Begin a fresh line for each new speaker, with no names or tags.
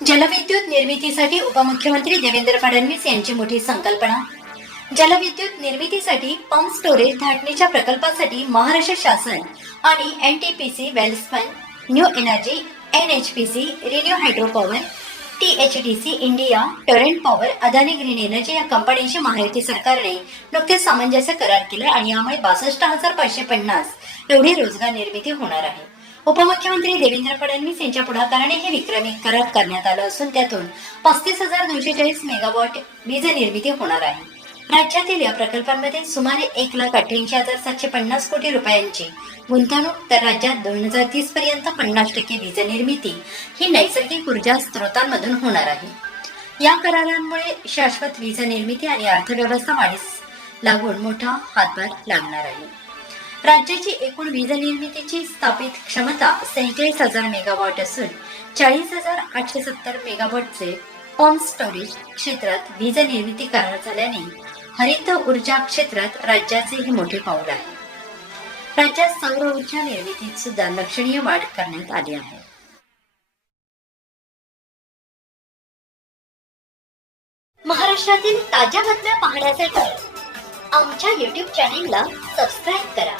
जलविद्युत निर्मितीसाठी उपमुख्यमंत्री देवेंद्र फडणवीस यांची मोठी संकल्पना. जलविद्युत निर्मितीसाठी पंप स्टोरेज धाटणीच्या प्रकल्पासाठी महाराष्ट्र शासन आणि N T P C Welspun new energy N H P C Renew hydro power C India Torrent power Adani green energy या कंपन्यांशी महायुती सरकारने नुकतेच सामंजस्य करार केले आणि यामुळे बासष्ट हजार पाचशे पन्नास एवढी रोजगार निर्मिती होणार आहे. उपमुख्यमंत्री देवेंद्र फडणवीस यांच्या पुढाकाराने हे विक्रमी करार करण्यात आलं असून त्यातून पस्तीस हजार दोनशे चाळीस मेगावॉट वीज निर्मिती होणार आहे. राज्यातील या प्रकल्पांमध्ये सुमारे एक लाख अठ्ठ्याऐंशी हजार सातशे पन्नास कोटी रुपयांची गुंतवणूक तर राज्यात दोन हजार तीस पर्यंत पन्नास टक्के वीज निर्मिती ही नैसर्गिक ऊर्जा स्रोतांमधून होणार आहे. या करारांमुळे शाश्वत वीज निर्मिती आणि अर्थव्यवस्था वाढीस लागून मोठा हातभार लागणार आहे. राज्याची एकूण वीज निर्मितीची स्थापित क्षमता सेहेचाळीस हजार मेगावॉट असून चाळीस हजार आठशे सत्तर मेगावॉटचे पंप स्टोरेज क्षेत्रात वीज निर्मिती करार झाल्याने हरित ऊर्जा क्षेत्रात राज्याचे हे मोठे पाऊल आहे. राज्यात सौर ऊर्जा निर्मितीत सुद्धा लक्षणीय वाढ करण्यात आली आहे. महाराष्ट्रातील ताज्या बातम्या पाहण्यासाठी आमच्या युट्यूब चॅनेलला सबस्क्राईब करा.